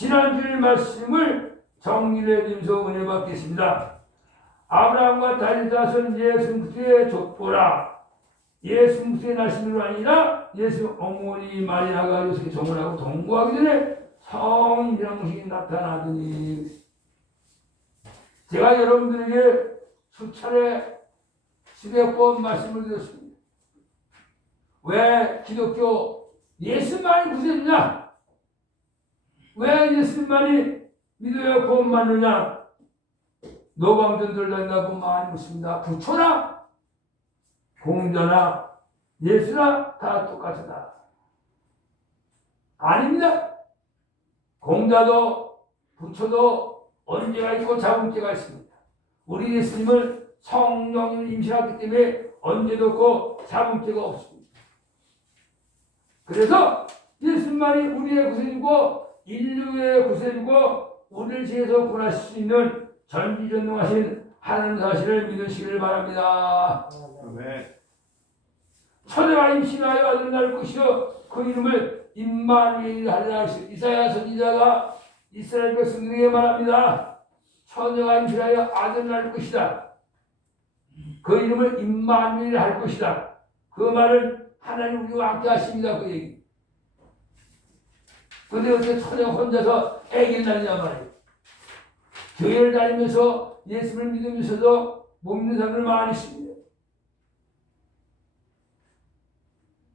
지난주일 말씀을 정리해 주면서 은혜 받겠습니다. 아브라함과 다윗 자손 예수의 족보라. 예수의 날씨로 아니라 예수 어머니 마리아가 요셉에 정원하고 동거하기 전에 성인 명식이 나타나더니, 제가 여러분들에게 수차례 수백 번 말씀을 드렸습니다. 왜 기독교 예수만이 구세주냐? 왜 예수만이 믿어야 구원받느냐? 노방전들 난다고 많이 묻습니다. 부처나 공자나 예수나 다 똑같다. 아닙니다. 공자도 부처도 언제가 있고 잡음죄가 있습니다. 우리 예수님을 성령을 임신하기 때문에 언제도 없고 잡음죄가 없습니다. 그래서 예수님만이 우리의 구세주고 인류의 구세주고 우리를 지혜서 구원하실 수 있는 전지전능하신 하나님 사실을 믿으시기를 바랍니다. 아멘. 처녀가 임신하여 아들을 낳을 것이요 그 이름을 임마누엘 하리라 하시오. 이사야 선지자가 이스라엘 백성들에게 말합니다. 처녀가 임신하여 아들을 낳을 것이다. 그 이름을 임마누엘 할 것이다. 그 말은 하나님 우리와 함께 하십니다. 그 얘기. 근데 어떻게 처녀가 혼자서 애기를 낳느냐 말이에요. 교회를 다니면서 예수를 믿으면서도 못 믿는 사람들 많이 있습니다.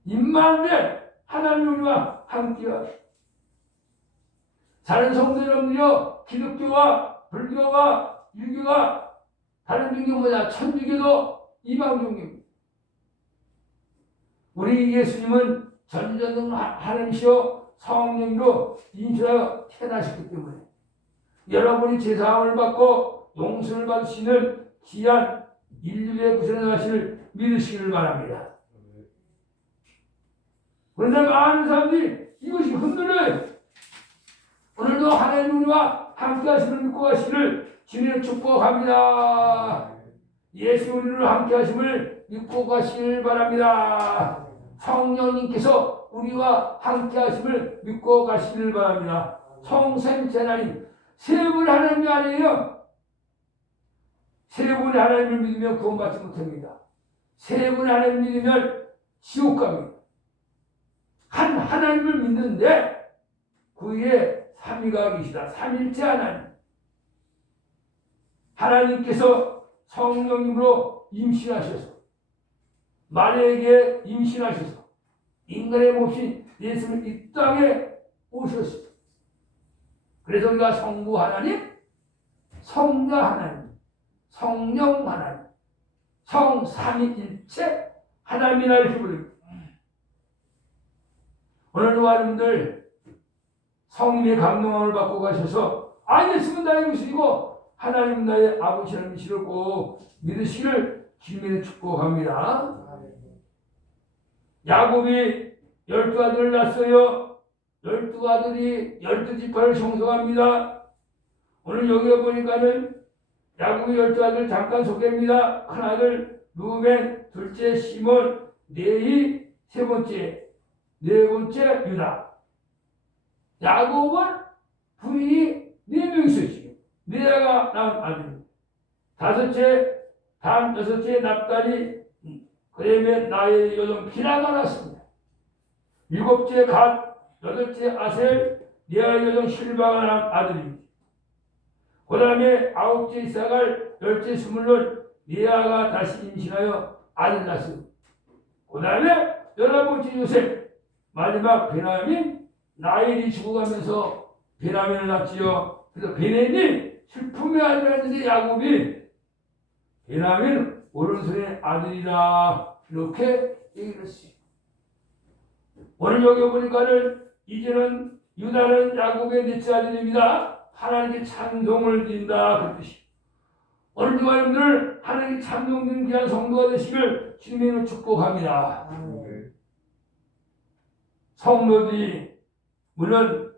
임마누엘 하나님 우리와 함께하시오. 다른 성도 여러분들이요, 기독교와 불교와 유교가 다른 종교보다 천주교도 이방 종교입니다. 우리 예수님은 전지전능 하나님이시여 성령으로 인실하여 태어나셨기 때문에 여러분이 제사함을 받고 용서를 받으시는 귀한 인류의 구원의 사실을 믿으시기를 바랍니다. 그런데 많은 사람들이 이것이 흔들려요. 오늘도 하나님 우리와 함께 하심을 믿고 가시기를 주님을 축복합니다. 예수 우리를 함께 하심을 믿고 가시길 바랍니다. 성령님께서 우리와 함께 하심을 믿고 가시길 바랍니다. 성생체 하나님, 세 분의 하나님이 아니에요. 세 분의 하나님을 믿으면 구원받지 못합니다. 세 분의 하나님을 믿으면 지옥 갑니다. 한 하나님을 믿는데 그 위에 삼위가 계시다. 삼일체 하나님. 하나님께서 성령님으로 임신하셔서 마리아에게 임신하셔서 인간의 몹신 예수를 이 땅에 오셨습니다. 그래서 우리가 성부 하나님, 성자 하나님, 성령 하나님, 성삼위일체 하나님이라 이렇게 부릅니다. 오늘 여러분들 성님의 감동을 받고 가셔서 예수는 나의 구주이고 하나님은 나의 아버지라는 믿으시를 꼭 믿으시기를 주님의 축복합니다. 야곱이 12아들을 낳았어요. 12아들이 12지파를 형성합니다. 오늘 여기 보니까는 야곱이 12아들 잠깐 소개합니다. 큰아들 루벤, 둘째 시몬, 네히, 세 번째 유다. 야곱은 부인이 4명 있었어요. 레아가 낳은 아들입니다. 다섯째 단, 여섯째 납달이, 그 다음에 나의 여종 비라가 낳았습니다. 일곱째 갓, 여덟째 아셀, 레아의 여종 실바가 낳은 아들입니다. 그 다음에 아홉째 이사갈, 열째 스물론, 레아가 다시 임신하여 아들 낳았습니다. 그 다음에 11번째 요셉, 마지막 베냐민, 나일이 죽어가면서 베냐민을 낳지요. 그래서 베냐민 슬픔의 아들을 했는데 야곱이 베냐민 오른손의 아들이라 이렇게 얘기를 했어요. 오늘 여기 보니까는 이제는 유다는 야곱의 넷째 아들입니다. 하나님께 찬송을 드린다 그 뜻이. 오늘 여러분들 하나님께 찬송 드리는 귀한 성도가 되시길 주님의 축복합니다. 성도들이 물론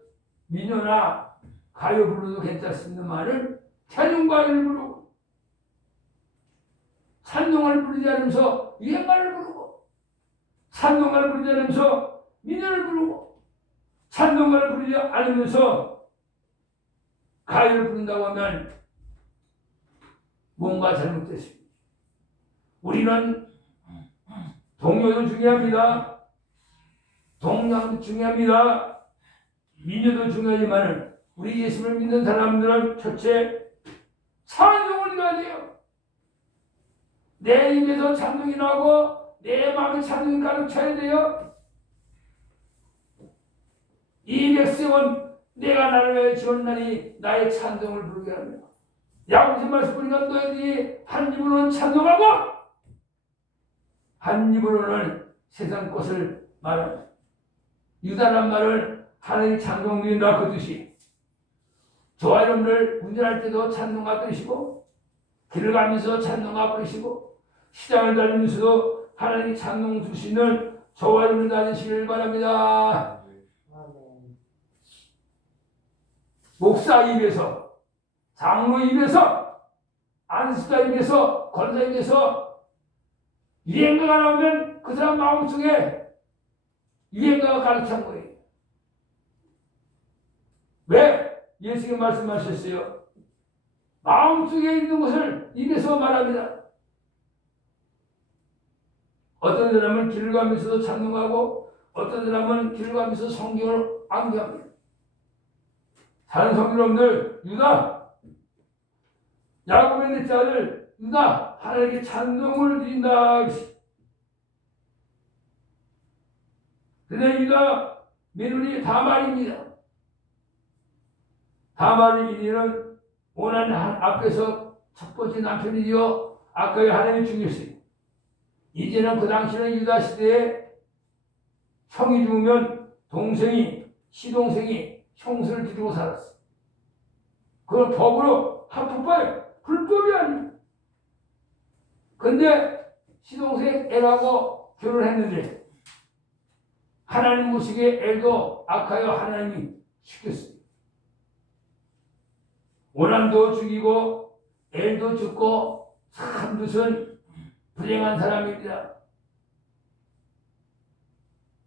민요나 가요 부르도 괜찮습니다만은 찬송가를 부르고 찬송을 부르지 않으면서 유행가를 부르고 찬송가를 부르지 않으면서 민요를 부르고 찬송가를 부르지 않으면서 가위를 부른다고 하면 뭔가 잘못됐습니다. 우리는 동요도 중요합니다. 동양도 중요합니다. 민요도 중요하지만 우리 예수를 믿는 사람들은 첫째 찬송을 해야 돼요. 내 입에서 찬송이 나고 내 마음에 찬송이 가득 차야 돼요. 이 백성은 내가 나를 위해 지었나니 나의 찬송을 부르게 합니다. 야고보서 말씀 보니까 너희들이 한 입으로는 찬송하고 한 입으로는 세상 것을 말합니다. 유다란 말을 하나님 찬송 드린다 그 뜻이. 저와 여러분들 운전할 때도 찬송가 부르시고 길을 가면서 찬송가 부르시고 시장을 다니면서도 하나님 찬송 주시는 저와 여러분들 다니시길 바랍니다. 목사 입에서, 장로 입에서, 안수자 입에서, 권사 입에서 유행가가 나오면 그 사람 마음속에 유행가가 가득 찬 거예요. 왜? 예수님이 말씀하셨어요. 마음속에 있는 것을 입에서 말합니다. 어떤 사람은 길을 가면서도 찬송하고 어떤 사람은 길을 가면서 성경을 암기합니다. 다른 성경놈들 유다 야곱의 넷째 아들 유다 하나님께 찬송을 드린다. 그런데 유다 며느리 다말입니다. 다말의 이리는 오난 앞에서 첫 번째 남편이요 아까의 하나님이 죽였어요. 이제는 그 당시는 유다 시대에 형이 죽으면 동생이 시동생이 형수를 드리고 살았어. 그걸 법으로 합법화해. 불법이 아니야. 근데 시동생 애하고 결혼했는데 하나님 모시기에 애도 악하여 하나님이 죽였어요. 오난도 죽이고 애도 죽고 참 무슨 불행한 사람입니다.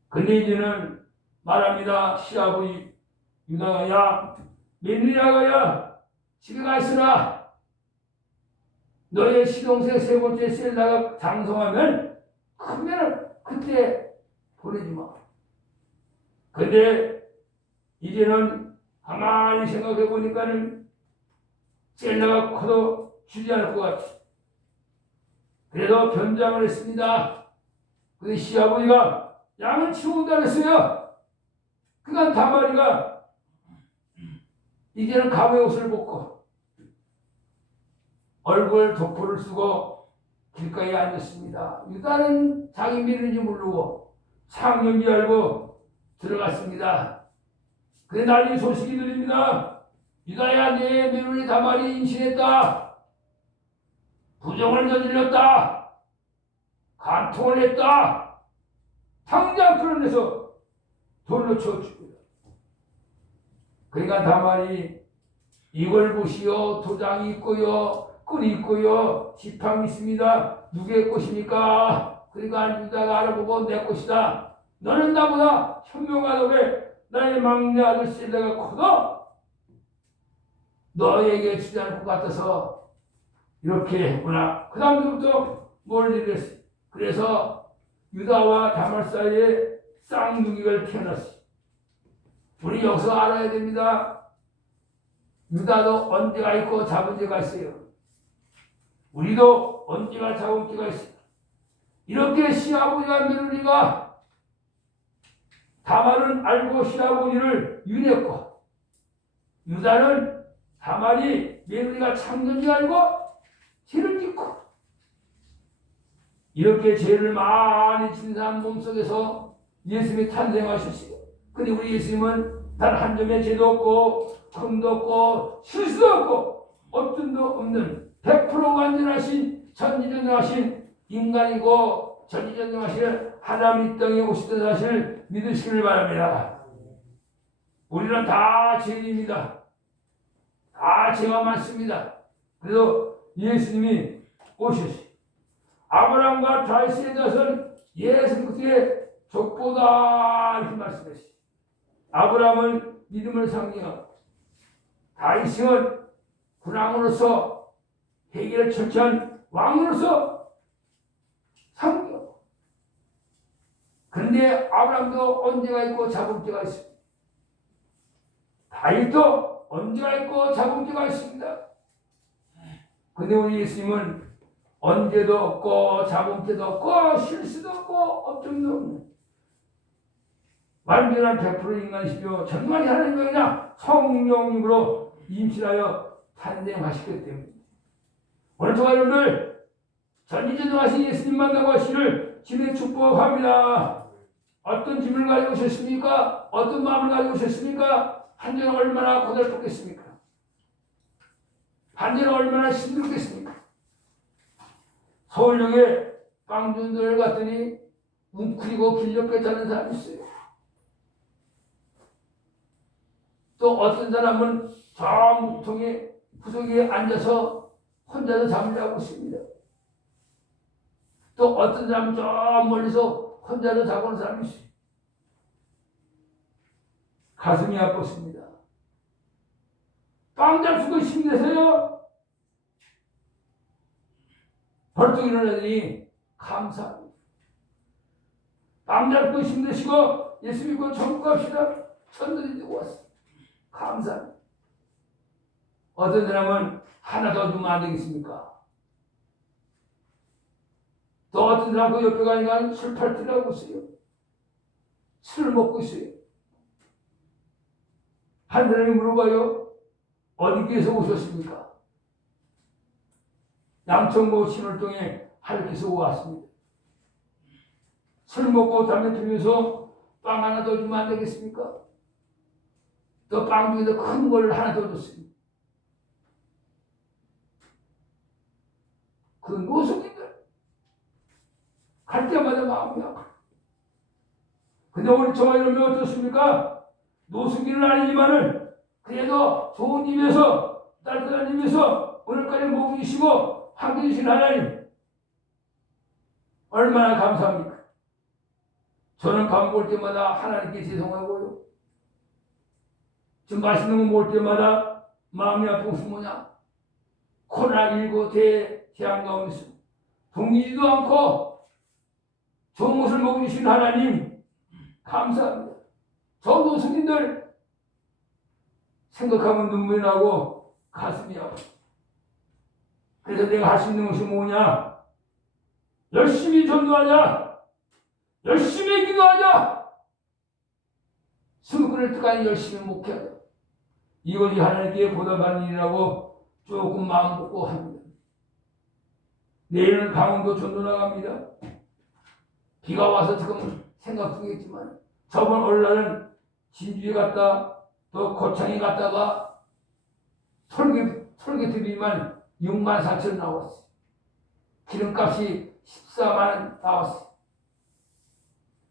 근데 이제는 말합니다. 시아버지 유다가 야 며느리라가 야 집에 가 있으라. 너의 시동생 세 번째 셀라가 장성하면 크면 그때 보내지 마. 근데 이제는 가만히 생각해 보니까는 셀라가 커도 주지 않을 것 같아. 그래서 변장을 했습니다. 근데 시아버지가 양을 치운다 그랬어요. 그러니까 다말이가 이제는 감의 옷을 벗고 얼굴 도포를 쓰고 길가에 앉았습니다. 유다는 자기 미는지 모르고 상념이 알고 들어갔습니다. 그래 난리 소식이 들립니다. 유다야 내 며느리 다말이 임신했다. 부정을 저질렀다. 간통을 했다. 당장 그런 데서 돌로 쳐 죽고요. 그러니까 다말이 이걸 보시오. 도장이 있고요. 끈이 있고요. 지팡이 있습니다. 누구의 꽃입니까? 그러니까 유다가 알아보고 내 꽃이다. 너는 나보다 현명하다. 왜 나의 막내 아들 셀라가 커도 너에게 주지 않을 것 같아서 이렇게 했구나. 그 다음부터 뭘 일했어요. 그래서 유다와 다말 사이에 쌍둥이가 태어났어요. 우리 여기서 알아야 됩니다. 유다도 언제가 있고 잡은 죄가 있어요. 우리도 언제가 잡은 죄가 있어요. 이렇게 시아버지와 며느리가 다말은 알고 시아버지를 윤했고 유다는 다말이 며느리가 참는 줄 알고 죄를 짓고 이렇게 죄를 많이 진 사람 몸속에서 예수님이 탄생하셨어요. 근데 우리 예수님은 단 한 점의 죄도 없고 흠도 없고 실수도 없고 어떤 도 없는 100% 완전하신 전지전능하신 인간이고 전지전능하신 하나님 이 땅에 오시던 사실을 믿으시길 바랍니다. 우리는 다 죄인입니다. 다 죄가 많습니다. 그래서 예수님이 오셨어요. 아브라함과 다윗의 자손 예수 그리스도의 족보다 이렇게 말씀했어요. 아브라함은 믿음을 상징하고 다윗은 군왕으로서 회개를 철저한 왕으로서 삼겨. 그런데 아브라함도 언제가 있고 잡을 때가 있습니다. 다윗도 언제가 있고 잡을 때가 있습니다. 근데 우리 예수님은 언제도 없고 잡을 때도 없고 실수도 없고 업종도 없는 완전한 100% 인간이시며 전능하신 하나님이 그냥 성령으로 임신하여 탄생하시기 때문에 오늘 저와 여러분들 전지전능하신 예수님 만나고 하시를 짐에 축복합니다. 어떤 짐을 가지고 오셨습니까? 어떤 마음을 가지고 오셨습니까? 한 주는 얼마나 고달프겠습니까? 한 주는 얼마나 힘들겠습니까? 서울역에 빵준들 갔더니 웅크리고 길렵게 자는 사람이 있어요. 또 어떤 사람은 저 목통에 구석에 앉아서 혼자서 잠을 자고 있습니다. 또 어떤 사람은 저 멀리서 혼자서 자고 있는 사람이 있어요. 가슴이 아팠습니다. 빵 잘 쓰고 힘내세요. 벌떡 일어나더니 감사합니다. 빵 잘 쓰고 힘내시고 예수 믿고 천국 갑시다. 천들이 되고 왔습니다. 감사합니다. 어떤 사람은 하나 더 주면 안 되겠습니까? 또 어떤 사람 그 옆에 가니까 술 팔티라고 있어요. 술을 먹고 있어요. 한 사람이 물어봐요. 어디께서 오셨습니까? 양천구 신월동에 하늘께서 왔습니다. 술 먹고 담배 피면서 빵 하나 더 주면 안 되겠습니까? 또 빵 중에서 큰 걸 하나 더 줬습니다. 그 노숙인들 갈 때마다 마음이 아파. 근데 우리 저와 여러분이 어떻습니까? 노숙인은 아니지만은 그래도 좋은 집에서 따뜻한 집에서 오늘까지 먹이 주시고 함께 주신 하나님 얼마나 감사합니까? 저는 밥 먹을 때마다 하나님께 죄송하고요. 지금 맛있는 거 먹을 때마다 마음이 아픈 것이 뭐냐? 코로나19 대재앙 가운데서 동이지도 않고 좋은 것을 먹여주신 하나님 감사합니다. 저 노숙인들 생각하면 눈물이 나고 가슴이 아파. 그래서 내가 할 수 있는 것이 뭐냐? 열심히 전도하자. 열심히 기도하자. 승부를 뜻까지 열심히 목회하자. 이것이 하나님께 보답하는 일이라고 조금 마음 먹고 합니다. 내일은 강원도 전도 나갑니다. 비가 와서 지금 생각 중이겠지만 저번 월날은 진주에 갔다 또 고창에 갔다가 톨게트비만 6만 4천 나왔어요. 기름값이 14만 원 나왔어요.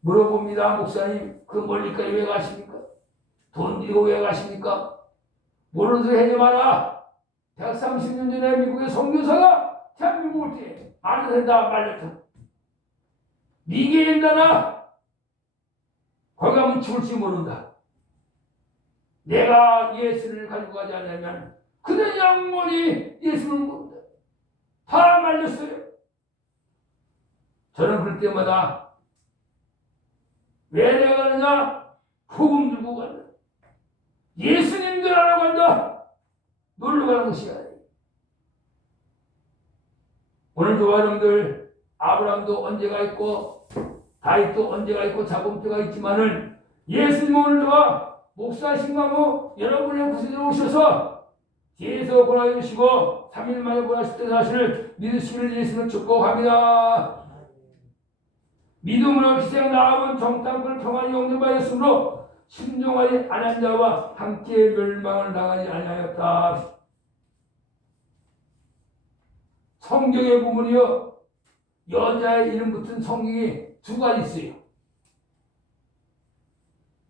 물어봅니다. 목사님 그 멀리까지 왜 가십니까? 돈 들이고 왜 가십니까? 모르는 소리 하지 마라. 130년 전에 미국의 선교사가 대한민국 올 때 말렸다 말렸다. 미개인다나 거기 가면 죽을지 모른다. 내가 예수를 가지고 가지 않으면 그들 영원히 예수를 모른다. 다 말렸어요. 저는 그럴 때마다 왜 내가 가느냐? 복음 들고 간다. 예수님들 하러 간다. 놀러 가는 것이 아니에요. 오늘 저와 여러분들 아브라함도 언제가 있고 다윗도 언제가 있고 자범죄가 있지만은 예수님 오늘 저와 목사 신강호 여러분의 구세주에 오셔서 뒤에서 권하여 주시고 3일 만에 권하실 때 사실을 믿으시기를 예수는 축복합니다. 믿음으로 희생 나아본 정탐꾼을 평안히 영접하였으므로 순종하지 않은 자와 함께 멸망을 당하지 아니하였다. 성경에 보면요 여자의 이름 붙은 성경이 두 가지 있어요.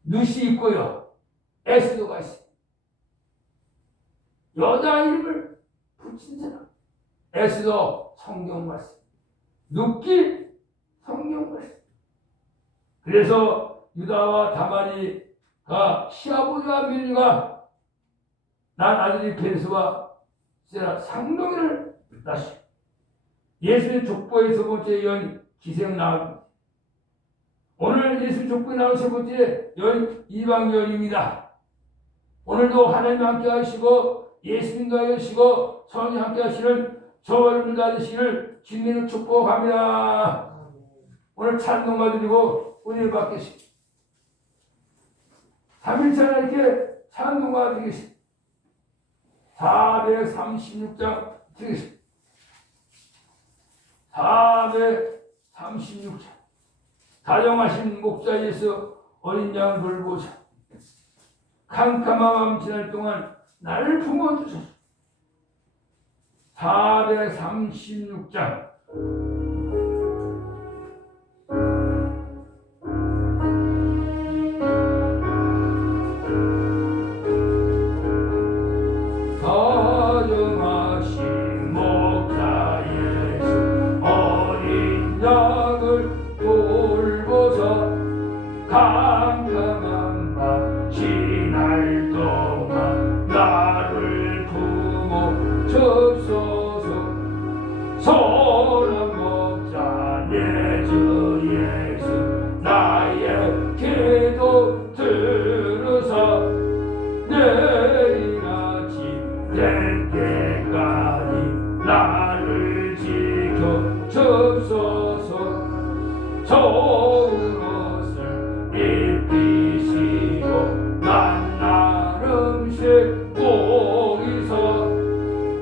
누시 있고요 에스도가 있어요. 여자 이름을 붙인 사람 에스도 성경 말씀, 누기 성경 말씀. 그래서 유다와 다말이가 시아버지와 며느리가 난 아들이 벤스와 세라 상동이를 낳았어. 예수님 족보의 두 번째 여인 기생 나옵니다. 오늘 예수님 족보에 나온 세 번째 여인 이방 여인입니다. 오늘도 하나님 함께 하시고 예수님과 하시고 성령 함께 하시는 저와 여러분들 받으시기를 주님으로 축복합니다. 오늘 찬송가 드리고 은혜를 받겠습니다. 3일째 하나님께 찬송가 드리겠습니다. 436장 드리겠습니다. 436장. 다정하신 목자 예수 어린 양을 돌보사 캄캄한 밤 지날 동안 나를 품어주소서. 436장. 다정하신 목자 예수 어린 양을 돌보사 캄캄한 밤 지날 동안 나를 품어주소서. 선한 목자 내 주 예수 나의 기도 들으사 내일 아침 될 때까지 나를 지켜주소서. 좋은 옷을 입히시고 난 나름 씻고 있어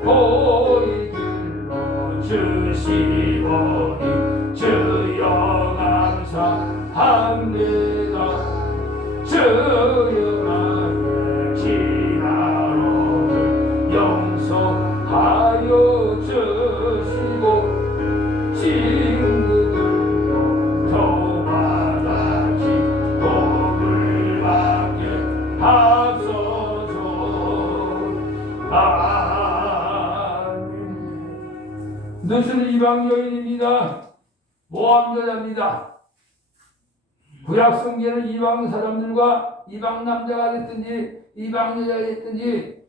고이 길로 주시오니 주여 감사합니다. 주여 나의 지나로를 용서하여 주시고 친구들도 도와다시 복을 받게 하소서. 아멘. 너는 이방 여인입니다. 모함 여자입니다. 구약 성경에는 이방 사람들과 이방 남자가 됐든지 이방 여자가 됐든지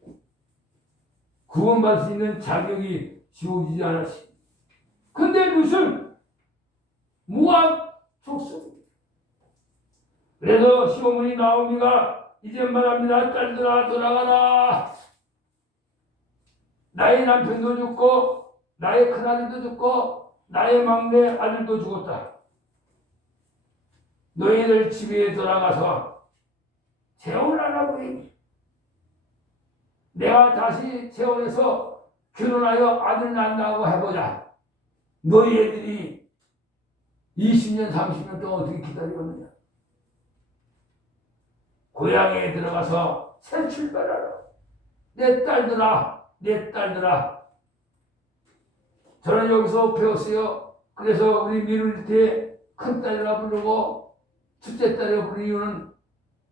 구원받을 수 있는 자격이 주어지지 않았습니다. 근데 무슨 모함 족속. 그래서 시어머니 나오미가 이제 말합니다. 딸들아 돌아가라. 나의 남편도 죽고 나의 큰아들도 죽고 나의 막내 아들도 죽었다. 너희들 집에 돌아가서 재혼하라고 해. 내가 다시 재혼해서 결혼하여 아들 낳는다고 해보자. 너희 애들이 20년 30년 동안 어떻게 기다렸느냐. 고향에 들어가서 새 출발하라. 내 딸들아, 내 딸들아. 저는 여기서 배웠어요. 그래서 우리 미룰 때 큰딸이라 부르고 둘째 딸이라 부르는 이유는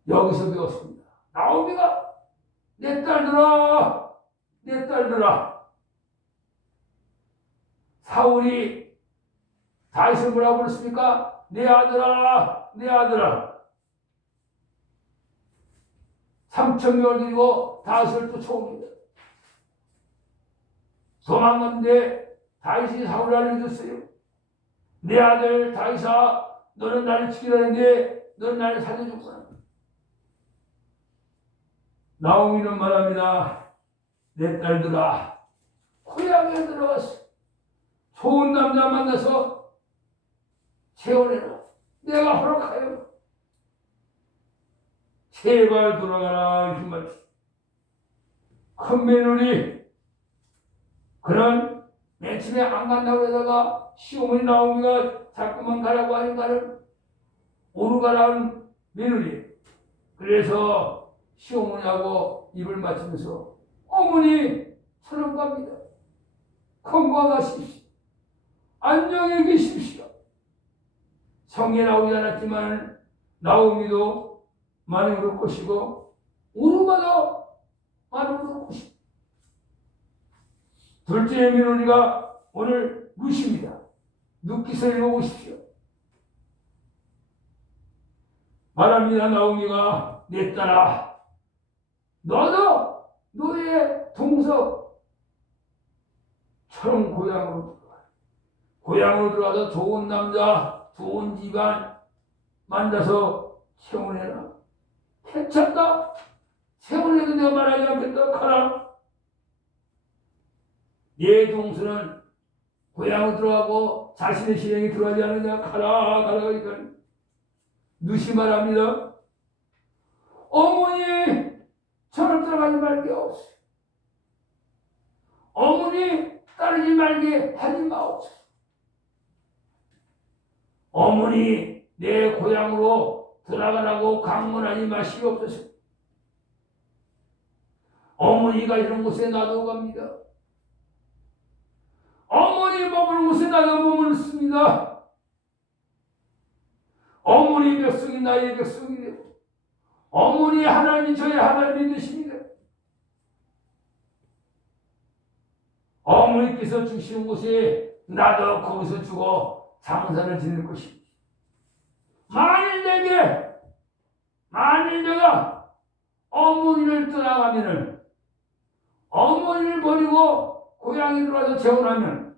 여기서 배웠습니다. 나오미가 내 딸들아, 내 딸들아. 사울이 다윗을 뭐라고 불렀습니까? 내 아들아, 내 아들아. 3,000명을 들고 다윗을 쫓아옵니다. 도망갔는데 다윗이 사울을 알려줬어요. 내 아들 다윗아, 너는 나를 지키라는데 너는 나를 살려줬구나. 나오미는 말합니다. 내 딸들아, 고향에 들어가서 좋은 남자 만나서 재혼해라. 내가 허락하여. 제발 돌아가라. 이렇게 말했어. 큰 며느리 그는 맨 처음에 안 간다고 하다가 시어머니 나오미가 자꾸만 가라고 하니까는 오르가라는 며느리. 그래서 시어머니하고 입을 맞추면서 어머니 저런 갑니다. 건강하십시오. 안녕히 계십시오. 성에 나오지 않았지만 나오미도 많이 울을 것이고 오르가도 많이 울을 것이고 둘째 며느리가 오늘 묻습니다. 눕기서 읽어보십시오. 말합니다. 나오미가 내 딸아, 너도 너의 아버지의 동석처럼 고향으로 들어가요. 고향으로 들어가서 좋은 남자, 좋은 집안 만나서 세혼해라. 괜찮다. 세혼해도 내가 말하지 않겠다. 가라. 내 동서는 고향으로 들어가고 자신의 실행에 들어가지 않느냐. 가라. 가라. 그러니까 누시 말합니다. 어머니 저를 들어가지 말게 없어. 어머니 따르지 말게 하지 마옵소서. 어머니 내 고향으로 들어가라고 강문하지 마시옵소서. 어머니가 이런 곳에 놔두고 갑니다. 어머니 머무는 곳에 나도 머무르습니다. 어머니 백성이 나의 백성이 되고 어머니 하나님이 저의 하나님이 되십니다. 어머니께서 주시는 곳에 나도 거기서 죽어 장사를 지낼 것입니다. 만일 내가 어머니를 떠나가면은 어머니를 버리고 고향에 들어와서 재혼하면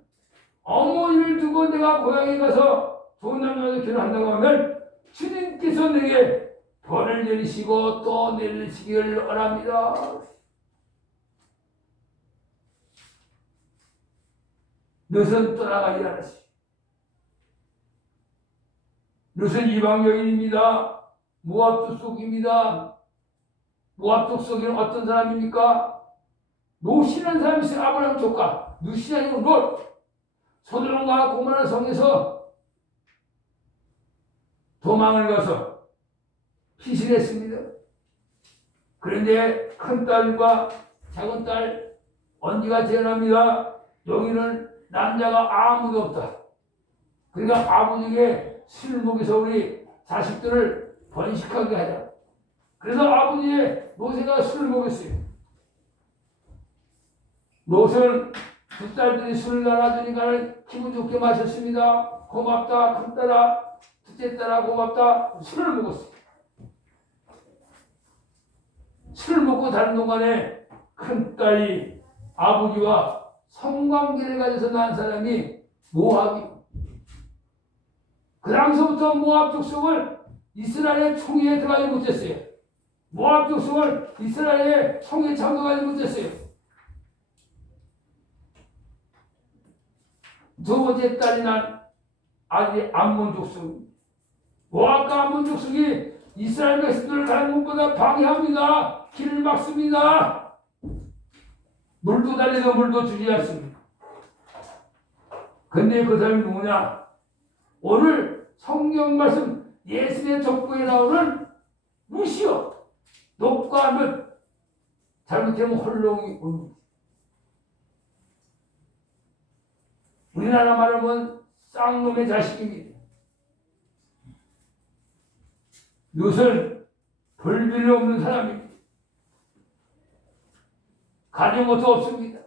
어머니를 두고 내가 고향에 가서 좋은 남자와 결혼한다고 하면 주님께서 내게 벌을 내리시고 또 내리시기를 원합니다. 너는 떠나가지 않았어요. 너는 이방 여인입니다. 모압 족속입니다. 모압 족속에는 어떤 사람입니까? 노시라는 사람이 있어요. 아브라함 조카. 누시 아니고 롯. 소돔과 고모라 성에서 도망을 가서 피신했습니다. 그런데 큰딸과 작은딸 언니가 태어납니다. 여기는 남자가 아무도 없다. 그러니까 아버지에게 술을 먹여서 우리 자식들을 번식하게 하자. 그래서 아버지의 노새가 술을 먹였어요. 롯은 두 딸들이 술을 나눠주니까 기분 좋게 마셨습니다. 고맙다 큰딸아, 둘째 딸아 고맙다. 술을 먹었어요. 술을 먹고 다른 동안에 큰딸이 아버지와 성관계를 가져서 난 사람이 모압이. 그 당시부터 모압 족속을 이스라엘의 총회에 들어가지 못했어요. 모압 족속을 이스라엘의 총회에 참석하지 못했어요. 두 번째 딸이 난 아들이 암몬 족속. 모압과 암몬 족속이 이스라엘 백성들을 가는 곳보다 방해합니다. 길을 막습니다. 물도 달려도 물도 주지 않습니다. 근데 그 사람이 누구냐? 오늘 성경 말씀 예수의 족보에 나오는 루시오. 녹과 넛. 잘못하면 홀롱이 옵니다. 우리나라 말하면 쌍놈의 자식입니다. 롯은 벌빌이 없는 사람입니다. 가진 것도 없습니다.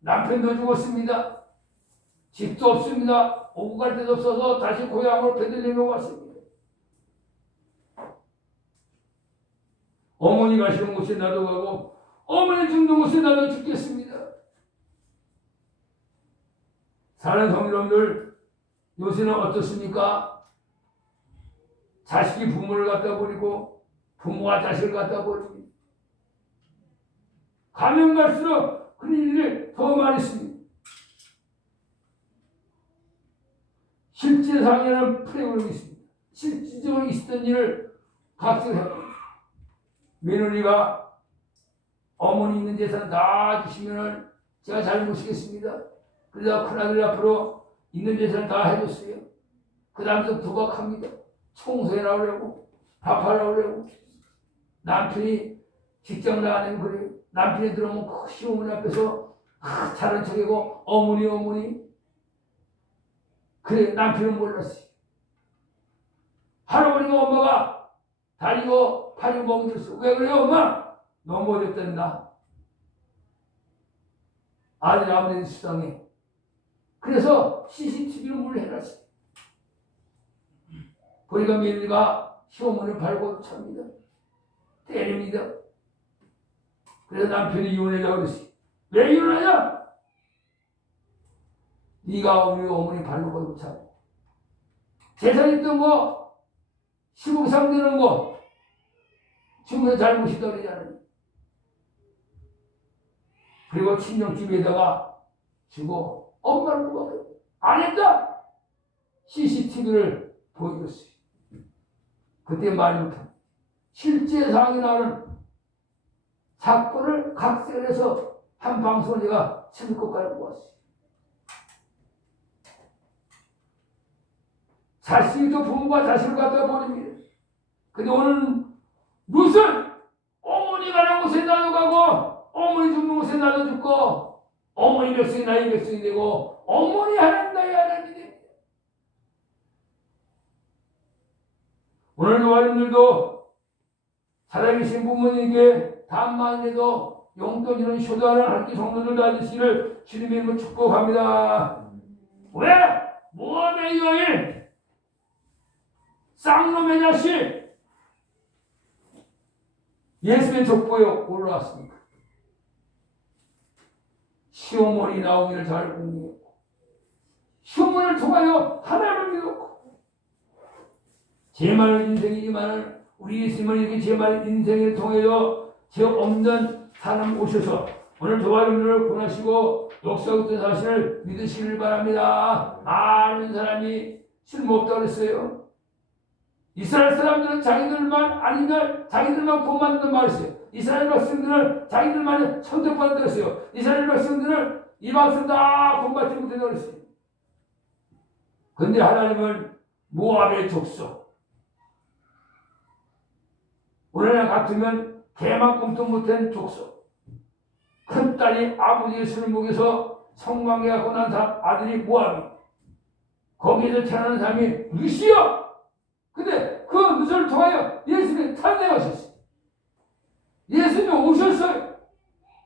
남편도 죽었습니다. 집도 없습니다. 오고 갈 데도 없어서 다시 고향으로 베들레헴에 왔습니다. 어머니 가시는 곳에 나도 가고 어머니 죽는 곳에 나도 죽겠습니다. 사는 성도님들, 요새는 어떻습니까? 자식이 부모를 갖다 버리고 부모가 자식을 갖다 버립니다. 가면 갈수록 그런 일이 더 많이 있습니다. 실제상에는 프레임이 있습니다. 실질적으로 있었던 일을 각색합니다. 며느리가 어머니 있는 재산 다 주시면 제가 잘 모시겠습니다. 그래서 큰아들 앞으로 있는 재산 다 해줬어요. 그 다음부터 부각합니다. 청소해 나오려고, 밥하라고 그러고. 남편이 직장 나가는 그래요. 남편이 들어오면 시어머니 앞에서 잘한 척이고 어머니 그래. 남편은 몰랐어요. 할아버지가 엄마가 다리고 팔이 멍들었어. 왜 그래요 엄마? 넘어졌단다. 아들 아버지 수상해. 그래서 CCTV로 뭘 해놨어요. 보니까 며느리가 시어머니를 밟고 찹니다. 때립니다. 그래서 남편이 이혼하자고 그랬어요. 왜 이혼하냐? 네가 우리 어머니 발로 걸고 차고 재산 있던 거 10억 이상 되는 거 주문에 잘못이다 그러잖아요. 그리고 친정집에다가 주고 엄마를 누가 그래? 안 했다. CCTV를 보여줬어요. 그때 말 못한 실제 상황이 나오는 사건을 각색해서 한 방송을 제가 실컷까지 보았어요. 자식도 부모가 자식을 갖다가 버립니다. 근데 오늘 무슨 어머니가 가는 곳에 나도 가고 어머니 죽는 곳에 나도 죽고 어머니 백성이 나의 백성이 되고 어머니 하나님 나의 하나님이 됩니다. 오늘 여러분들도 살아계신 부모님께 단만에도 용돈 이런 효도하는 학기 성도들 다주시기를 주님의 이름으로 축복합니다. 왜? 모함의 여인 쌍놈의 자식 예수의 족보에 올라왔습니까? 시어머니 나오기를 잘 공부했고 시어머니를 통하여 하나님을 믿었고 제 많은 인생이지만 우리 예수님은 이렇게 제 많은 인생을 통하여 죄 없는 사람 오셔서 오늘 저와 여러분들을 구원하시고 역사했던 사실을 믿으시길 바랍니다. 많은 사람이 쓸모없다고 그랬어요. 이스라엘 사람들은 자기들만 아니면 자기들만 구원받는 말했어요. 이스라엘 백성들은 자기들만 선택받는다고 그랬어요. 이스라엘 백성들은 이방선 다 구원받지 못한다고 그랬어요. 그런데 하나님은 모압의 족속 오늘날 같으면 개만큼도 못한 족속 큰딸이 아버지의 술을 먹여서 성관계하고 난 아들이 모압이 거기에서 태어난 사람이 루시어 근데 그 루시어를 통하여 예수님이 탄생하셨어요. 예수님이 오셨어요.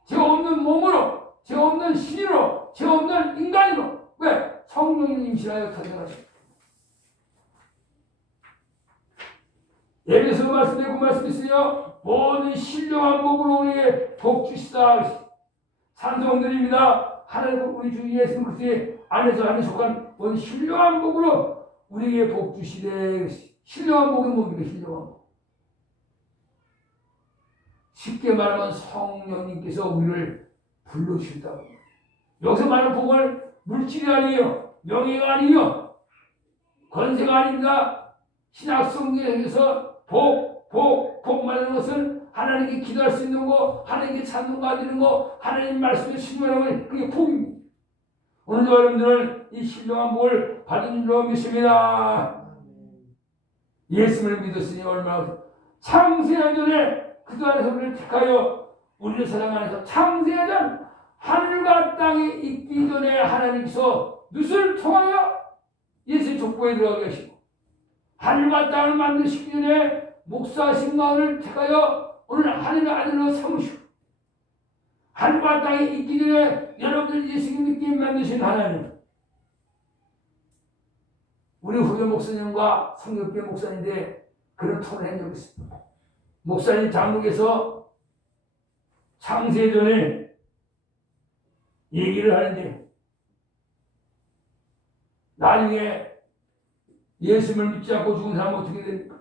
죄 없는 몸으로 죄 없는 신으로 죄 없는 인간으로 왜? 성령님 임신하여 탄생하셨어요. 예배에서 말씀드리고 말씀했어요. 모든 신령한 복으로 우리에게 복 주시다. 찬송드립니다. 하나님 우리 주 예수 그리스도의 안에서 안에 속한 모든 신령한 복으로 우리에게 복 주시되 신령한 복이 뭡니까? 신령한 복. 쉽게 말하면 성령님께서 우리를 불러주신다고. 여기서 말하는 복은 물질이 아니에요. 명예가 아니에요. 권세가 아닙니다. 신약성경에서 복 말하는 것은 하나님께 기도할 수 있는 거, 하나님께 찬송가 드리는 거, 하나님 말씀에 신뢰하는 그게 복입니다. 오늘도 여러분들은 이 신령한 복을 받은 줄로 믿습니다. 예수를 믿었으니 얼마나 창세전에 그도 안에서 우리를 택하여 우리를 사랑 안에서 창세전 하늘과 땅이 있기 전에 하나님께서 누수를 통하여 예수의 족보에 들어가게 하시고 하늘과 땅을 만드시기 전에 목사하신 마음을 택하여 오늘 하늘의 아들로 삼으시고 하늘과 땅에 있기 전에 여러분들 예수님 믿게 만드신 하나님 우리 후배 목사님과 성격배 목사님인데 그런 토론을 한 적이 있습니다. 목사님 장로께서 창세전에 얘기를 하는데 나중에 예수님을 믿지 않고 죽은 사람은 어떻게 됩니까?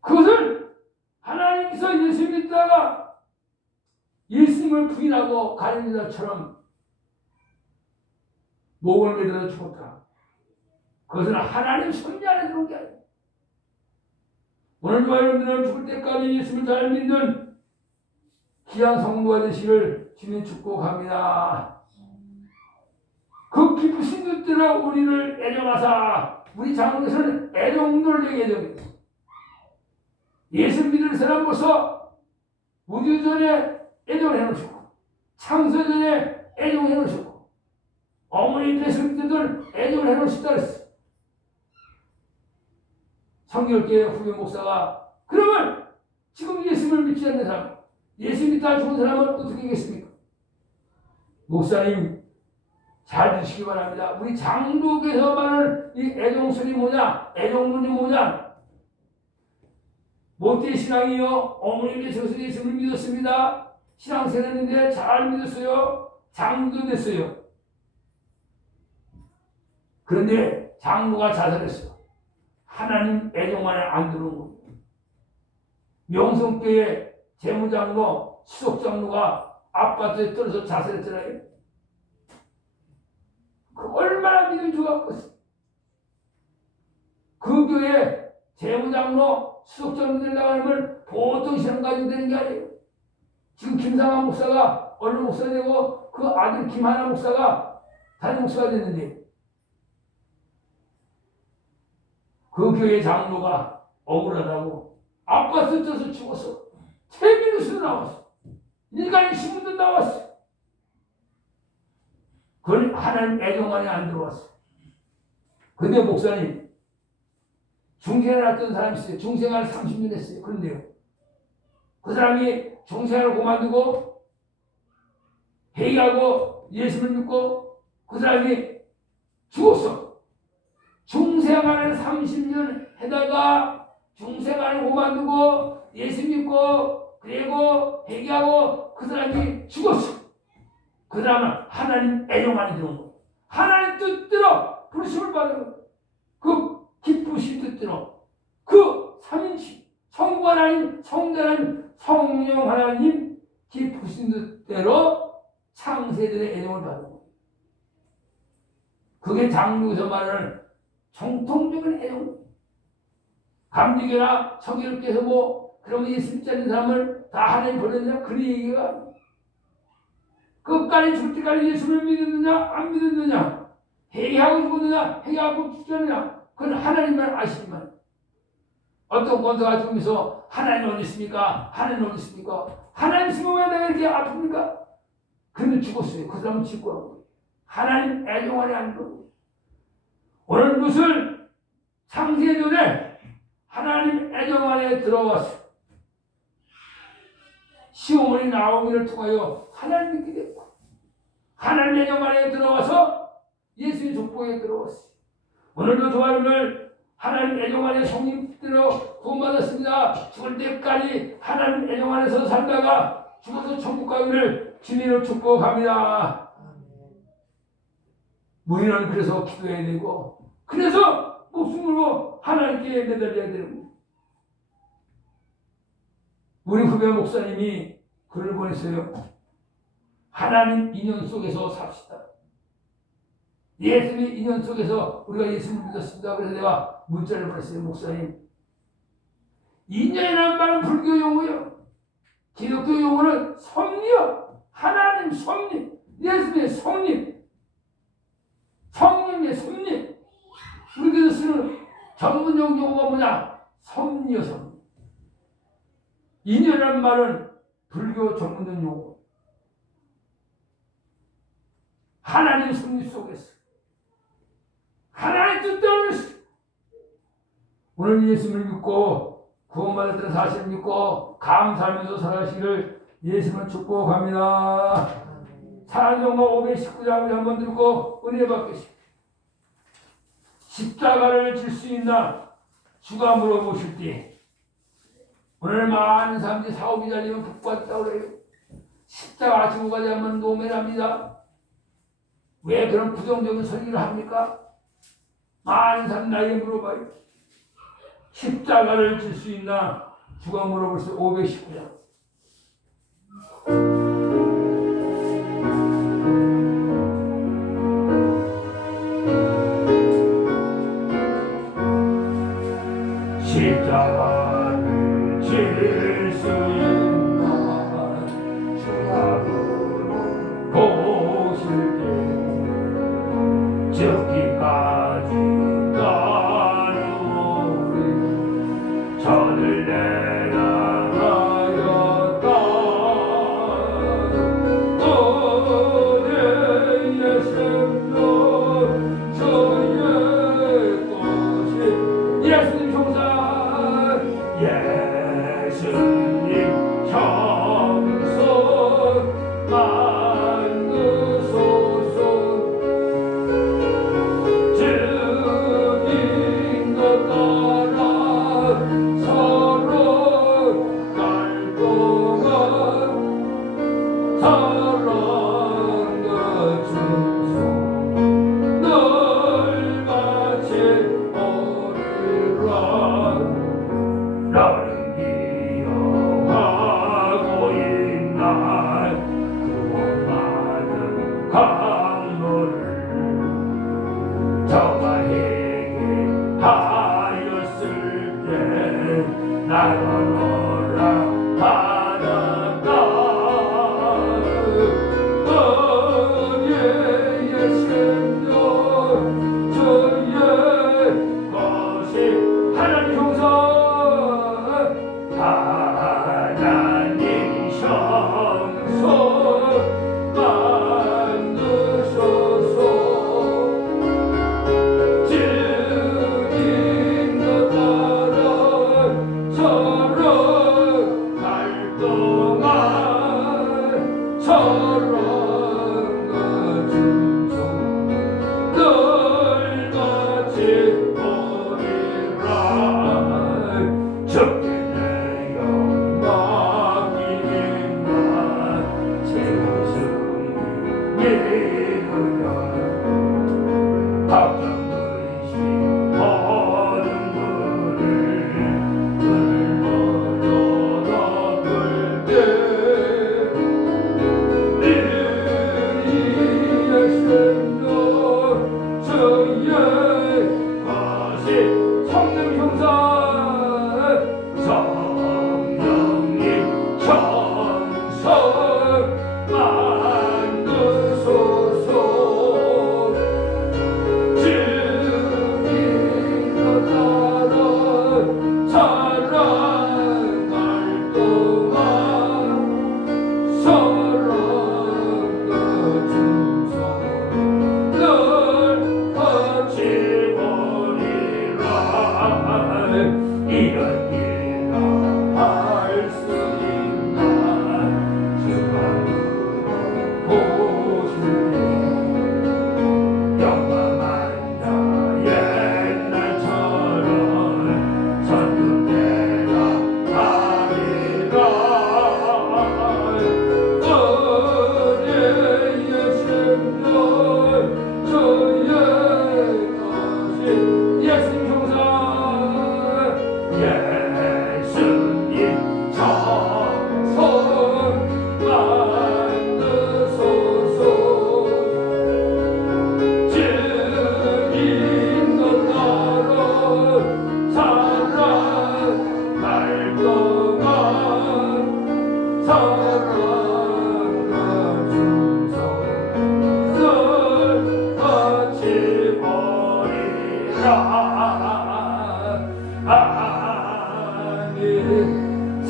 그것을 하나님께서 예수 믿다가 예수님을 부인하고 가룟 유다처럼 목을 매달아 죽었다. 그것은 하나님 섭리 안에 들어온 게 아니에요. 오늘 저와 여러분들은 죽을 때까지 예수를 잘 믿는 귀한 성도가 되시기를 주님 축복합니다. 그 기쁘신 뜻대로 우리를 애정하사 우리 장로에서는 애정놀래 애정입니다. 예수 믿을 사람 벌써 우주전에 애정을 해놓으시고 창세전에 애정을 해놓으시고 어머니 배설들은 애정을 해놓으셨다 그랬어요. 성결교회 후배 목사가 그러면 지금 예수를 믿지 않는 사람 예수 믿다 죽은 사람은 어떻게 하겠습니까? 목사님 잘 드시기 바랍니다. 우리 장로께서 말하는 이 애정술이 뭐냐 애정론이 뭐냐 못된 신앙이요. 어머님이 저서 예수를 믿었습니다. 신앙생활했는데 잘 믿었어요. 장로도 됐어요. 그런데 장로가 자살했어. 하나님 애정만에 안 들어온 거예요. 명성교회 재무장로, 수석장로가 아파트에 떨어져 자살했잖아요. 그 얼마나 믿음 좋았겠어. 그 교회 재무장로, 수석장로 되려고 하면 보통 신앙 가지고 되는 게 아니에요. 지금 김상환 목사가 얼른 목사 되고 그 아들 김하나 목사가 담임 목사가 됐는데 그 교회 장로가 억울하다고 아파트 떠서 죽었어. TV뉴스도 나왔어. 일간의 신문도 나왔어. 그건 하나님 애정만에 안 들어왔어. 근데 목사님 중생을 했던 사람이 있어요. 중생을 30년 했어요. 그런데요, 그 사람이 중생을 그만두고 회개하고 예수를 믿고 그 사람이 죽었어. 중생활을 30년 하다가 중생활을 그만두고 예수 믿고 그리고 회개하고 그 사람이 죽었어. 그 사람은 하나님 애정만이 들어온 거예요. 하나님 뜻대로 부르심을 받은 거예요. 그 기쁘신 뜻대로 그 삼인치 성부 하나님, 성자 하나님, 성령 하나님 기쁘신 뜻대로 창세전의 애정을 받은 거예요. 그게 장로에서 말하는 정통적인 애정. 감리교나 서기롭게서 뭐 그런 예수 믿지 않는 사람을 다 하나님 버렸냐? 그런 얘기가 끝까지 죽을 때까지 예수를 믿었느냐 안 믿었느냐, 회개하고 죽었느냐 회개하고 죽지 않느냐, 그건 하나님만 아시지만 어떤 권사가 죽으면서 하나님 어디 있습니까? 하나님 어디 있습니까? 하나님 있으면 왜 내가 이렇게 아픕니까? 그러면 죽었어요. 그 사람은 죽고 하나님 애정안에 안 들어오고 오늘 무슨 창세전에 하나님 애정안에 들어왔어. 시어머니 나오미를 통하여 하나님 믿게 됐고 하나님 애정안에 들어와서 예수의 족보에 들어왔어요. 오늘도 저하를 하나님 애정안에 성령대로 구원받았습니다. 죽을 때까지 하나님 애정안에서 살다가 죽어서 천국 가기를 주님으로 축복합니다. 우리는 그래서 기도해야 되고 그래서 목숨으로 하나님께 매달려야 되는 거예요. 우리 후배 목사님이 글을 보냈어요. 하나님 인연 속에서 삽시다. 예수의 인연 속에서 우리가 예수를 믿었습니다. 그래서 내가 문자를 보냈어요. 목사님, 인연이라는 말은 불교 용어요. 기독교 용어는 섭리요. 하나님 섭리, 예수의 섭리, 성령의 섭리. 우리가 쓰는 전문용 용어가 뭐냐? 섭리요, 섭리. 인연이라는 말은 불교 전문용 용어. 하나님 섭리 속에서 하나님 뜻대로 오늘 예수를 믿고 구원받았다는 사실을 믿고 감사하면서 살아가시기를 예수는 축복합니다. 사랑정과 519장을 한번 들고 은혜 받겠습니다. 십자가를 질 수 있나? 주가 물어보실 때 오늘 많은 사람들이 사업이 잘리면 복받았다고 그래요. 십자가 지고 가지 않으면 노매랍니다. 왜 그런 부정적인 설교를 합니까? 많은 사람 나에게 물어봐요. 십자가를 질 수 있나? 주가 물어볼 때 519장. 십자가를 질 수 있나? 주가 물어보실 때 죽기까지 저를 내가 하였다. 오늘 예수로 저의 것이 예수님 종사 예수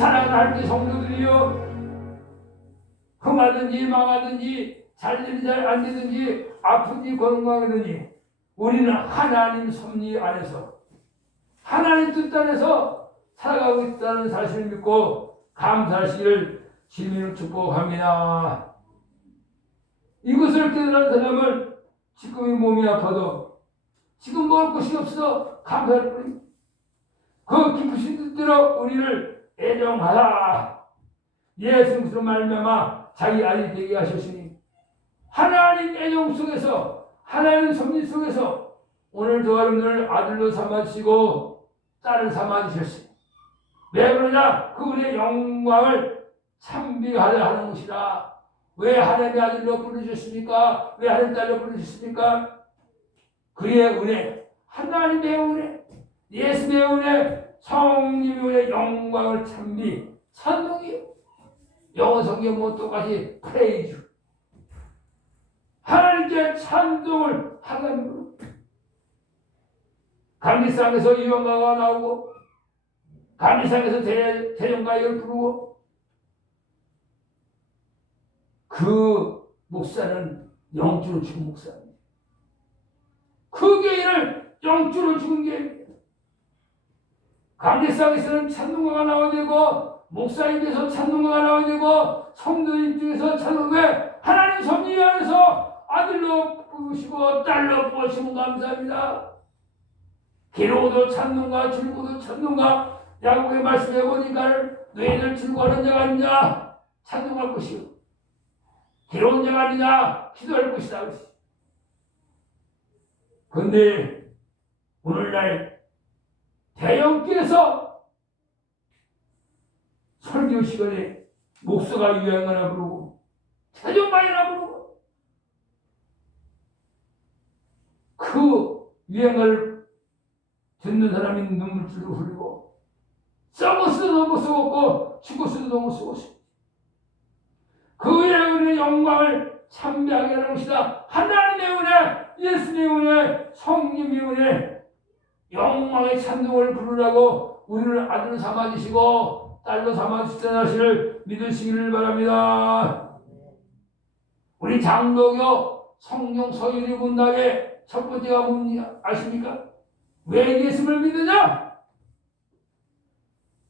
사랑하는 성도들이여, 흥하든지 망하든지 잘되든지 안 되든지 아픈지 건강하든지 우리는 하나님 섭리 안에서 하나님 뜻 안에서 살아가고 있다는 사실을 믿고 감사하시기를 주님으로 축복합니다. 이것을 깨달은 사람은 지금 이 몸이 아파도 지금 먹을 것이 없어 감사할 뿐입니다. 그 기쁘신 뜻대로 우리를 애정하라. 예수 그리스도로 말미암아 자기 아들 되게 하셨으니 하나님 애정 속에서 하나님 섭리 속에서 오늘 저 여러분을 아들로 삼아주시고 딸을 삼아주셨으니 왜 그러냐? 그분의 영광을 찬미하려 하는 것이다. 왜 하나님의 아들로 부르셨습니까? 왜 하나님의 딸로 부르셨습니까? 그의 은혜, 하나님의 은혜, 예수의 은혜, 성령의 은혜, 영광을 찬미, 찬송이요. 영어 성경은 똑같이 프레이즈. 하나님께 찬송을 하는 분. 감리상에서 유언가가 나오고 감리상에서 대령가를 부르고 그 목사는 영주로 죽은 목사입니다. 그 교회를 영주로 죽은 교회입니다. 감리상에서는 찬송가가 나와야 되고 목사님께서 찬송가가 나와야 되고 성도님 중에서 찬송. 왜? 하나님 섭리 안에서 아들로 부르시고 딸로 부르시면 감사합니다. 기로도 찬송가, 줄고도 찬송가. 야곱의 말씀해 보니까 너희들 즐거워하는 자가 아니냐? 찬송할 것이요. 기로운 자가 아니냐? 기도할 것이다. 그런데 오늘날 대형께서 설교 시간에 목사가 유행하나 부르고 태종마이나 부르고 그 유행을 듣는 사람이 눈물줄을 흘리고 썩었어도 너무 썩었고 죽었어도 너무 썩었어. 그의 은혜의 영광을 찬미하게 하는 것이다. 하나님의 은혜, 예수님의 은혜, 성령의 은혜, 영광의 찬송을 부르라고 우리를 아들로 삼아주시고 딸로 삼아주시다는 사실을 믿으시기를 바랍니다. 우리 장로교 성령 서유리 문답의 첫 번째가 뭡니까? 아십니까? 왜 예수를 믿느냐?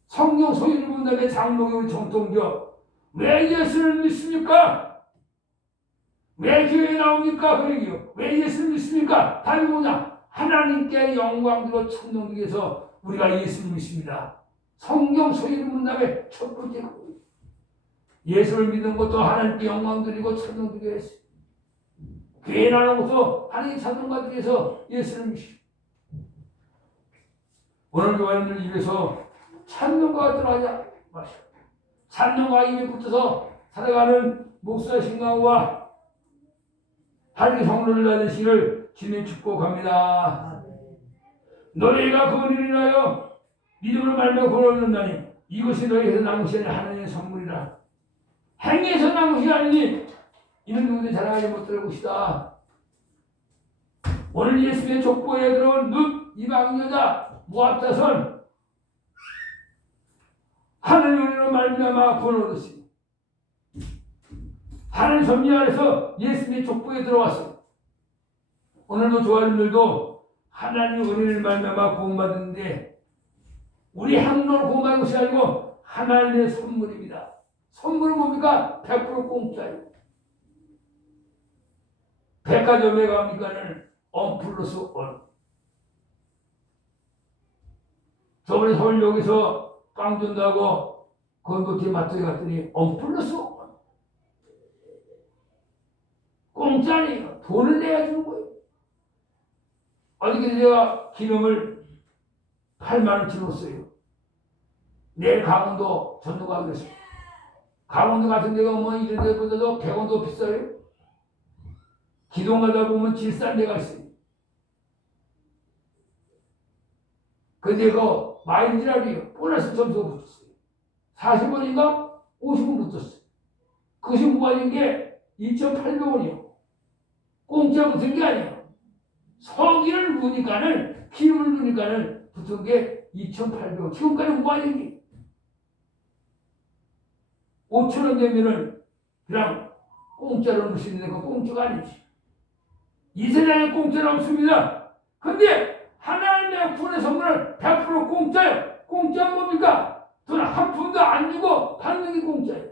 성령 서유리 문답의 장로교 정통교 왜 예수를 믿습니까? 왜 교회에 나옵니까? 그러기요. 왜 예수를 믿습니까? 답이 뭐냐? 하나님께 영광 들어 찬송 드리기 위해서 우리가 예수를 믿습니다. 성경 소유를 문답의 첫 번째 예수를 믿는 것도 하나님께 영광 드리고 찬송 드리기 위해서 교회에 나오고서 하나님 찬송가 드리기 위해서 예수를 믿습니다. 오늘 교회를 위해서 찬송가가 들어가자 마셔. 찬송가 입에 붙어서 살아가는 목사 신강과 하나님의 성도를 낳으시기를 주님 축복합니다. 너희가 그 은혜를 인하여 믿음으로 말미암아 구원을 얻는다니 이것이 너희에게서 난 것이 아니라 하나님의 선물이라. 행위에서 난 것이 아니니 이는 누구든지 자랑하지 못할 것이다. 오늘 예수의 족보에 들어온 룻 이방 여자 모압 자손 하나님의 은혜로 말미암아 구원을 얻었으니 하나님 섭리 안에서 예수님의 족보에 들어왔어. 오늘도 좋아하는들도 하나님의 은혜를 말미암아 구원받는데 우리 행동으로 구원받는 것이 아니고 하나님의 선물입니다. 선물은 뭡니까? 100% 공짜예요. 백화점에 가니까는 원 플러스 원. 저번에 서울역에서 빵 준다고 건도티 마트에 갔더니 원 플러스 원. 공짜니에요. 돈을 내야 주는 거예요. 어저께 제가 기름을 8만 원치 넣었어요. 내일 강원도 전도 가기로 했습니다. 강원도 같은 데가 뭐 이런 데보다도 100원 더 비싸요. 기동 가다 보면 질싼 데가 있어요. 근데 그 마일지라리요. 보너스 점수가 붙었어요. 40원인가 50원 붙었어요. 그것이 무관인 게 2,800원이요. 공짜 붙은 게 아니에요. 성의를 누니까는, 기운을 누니까는 붙은 게 2,800원. 지금까지 무관인 게. 5,000원 되면은 그냥 공짜로 넣을 수 있는데 그 공짜가 아니지. 이 세상에 공짜는 없습니다. 근데 하나님의 구원의 선물은 100% 공짜예요. 공짜는 뭡니까? 돈 한 푼도 안 주고 받는 게 공짜예요.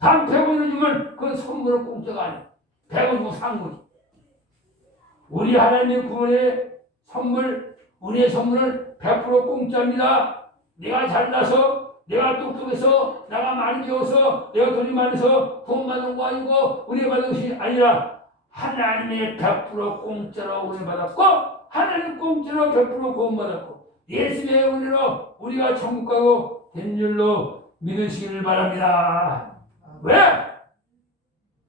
단 100원을 주면 그 선물은 공짜가 아니에요. 100원 주고 산 거지. 우리 하나님의 구원의 선물, 은혜의 선물은 100% 공짜입니다. 내가 잘나서, 내가 똑똑해서, 내가 많이 배워서, 내가 돈이 많아서 돈 받는 거 아니고 은혜 받는 것이 아니라 하나님의 100% 공짜로 은혜 받았고, 하나님 공짜로 100% 구원 받았고, 예수의 은혜로 우리가 천국 가고 된 줄로 믿으시기를 바랍니다. 왜?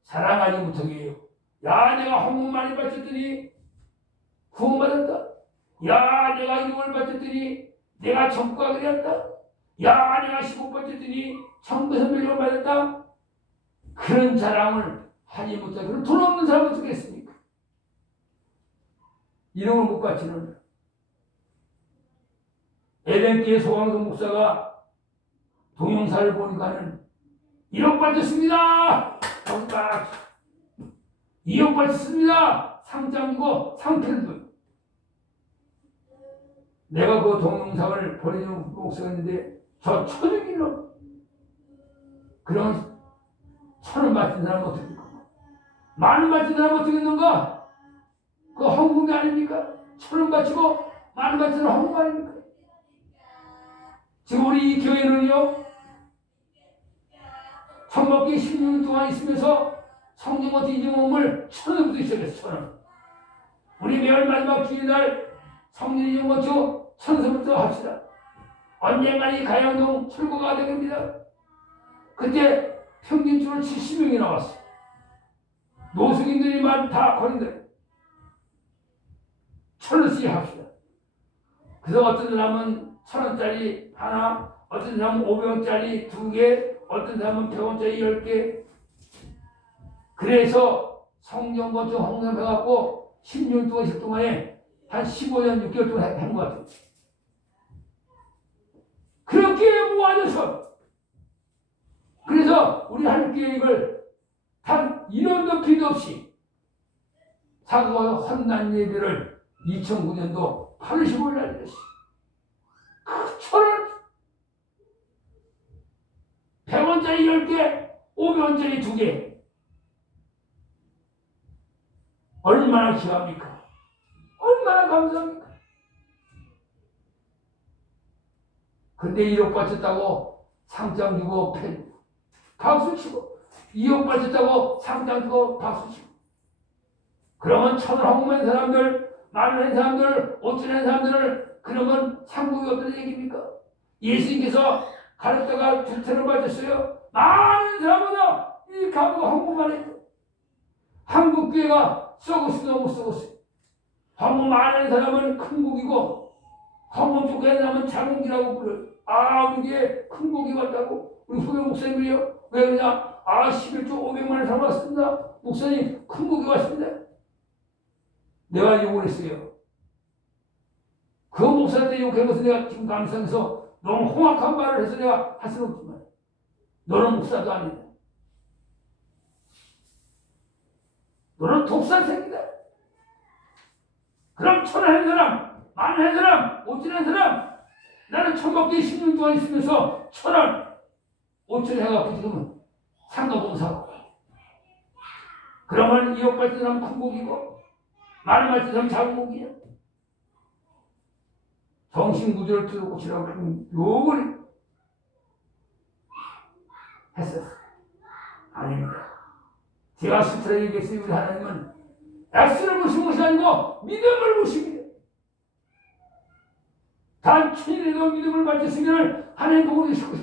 사랑하지 못하게요. 야, 내가 헌금 많이 바쳤더니 구원받았다. 야, 내가 이름을 바쳤더니 내가 천국 가게 되었다. 야, 내가 10억 바쳤더니 천국에서 멸령 받았다. 그런 자랑을 하지 못해. 그럼 돈 없는 사람은 어떻게 했습니까? 이름을 못 바치는 에덴교회 소강성 목사가 동영상을 보니까는 1억 바쳤습니다. 2억 바쳤습니다. 상장 주고 상편도. 내가 그 동영상을 보내준 목사가 있는데 저 초중일로 그런 1,000원 바친 사람은 어떻게 할까? 10,000원 바친 사람은 어떻게 했는가? 그 헌금이 아닙니까? 1,000원 바치고 10,000원 바치는 헌금 아닙니까? 지금 우리 이 교회는요, 천먹기 16년 동안 있으면서 성령한테 잊은 몸을 1,000원부터 시작했어. 1,000원. 우리 매월 마지막 주일날 성령 잊은 것도 1,000원부터 합시다. 언젠가 이 가양동 철거가 됩니다. 그때 평균적으로 70명이 나왔어. 노숙인들이만 다 거린데 1,000원씩 합시다. 그래서 어떤 사람은 1,000원짜리 하나, 어떤 사람은 500원짜리 2개, 어떤 사람은 100원짜리 10개. 그래서 성령 건축 홍성해갖고 16년 동안 10 동안에 한 15년 6개월 동안 한 것 같아요. 그렇게 모아져서 그래서 우리 한국교회를 단 1원도 필요 없이 사고와 헌난 예배를 2009년도 8월 15일 날 했어요. 그 1,000원 100원짜리 10개, 500원짜리 2개. 얼마나 귀합니까? 얼마나 감사합니까? 근데 1억 바쳤다고 상장 주고 박수 치고 2억 바쳤다고 상장 주고 박수 치고 그러면 1,000원 헌금한 사람들, 10,000원 한 사람들, 5,000원 한 사람들을 그러면 상국이 어떤 얘기입니까? 예수님께서 가르다가 2,000원 바쳤어요. 많은 사람보다 이 가구가 헌금만 했고 한국교회가 썩었어 너무 썩었어요. 헌금 많은 사람은 큰 곡이고 헌금 조금 하는 사람은 작은 곡이라고 불러요. 아, 우리에 큰 곡이 왔다고? 우리 후배 목사님이요? 왜 그러냐? 아, 11조 500만 원 사러 왔습니다. 목사님, 큰 곡이 왔습니다. 내가 욕을 했어요. 그 목사한테 욕한 것은 내가 지금 강의상에서 너무 험악한 말을 해서 내가 할 수는 없지만 너는 목사도 아니다. 너는 독살생이다. 그럼 1,000원 한 사람, 10,000원 한 사람, 5,000원 한 사람, 나는 천먹기 10년 동안 있으면서 1,000원, 5,000원 해갖고 지금은 상가봉사고. 그러면 2억 받은 사람 큰 곡이고, 10,000원 받은 사람 작은 곡이야. 정신구조를 뜯어 고치라고 그런 욕을 했었어. 아닙니다. 제가 스트레스 얘기했어요. 우리 하나님은 X를 보시는 것이 아니고 믿음을 보십니다. 단 천일에도 믿음을 바쳤으면 하나님 복을 주시고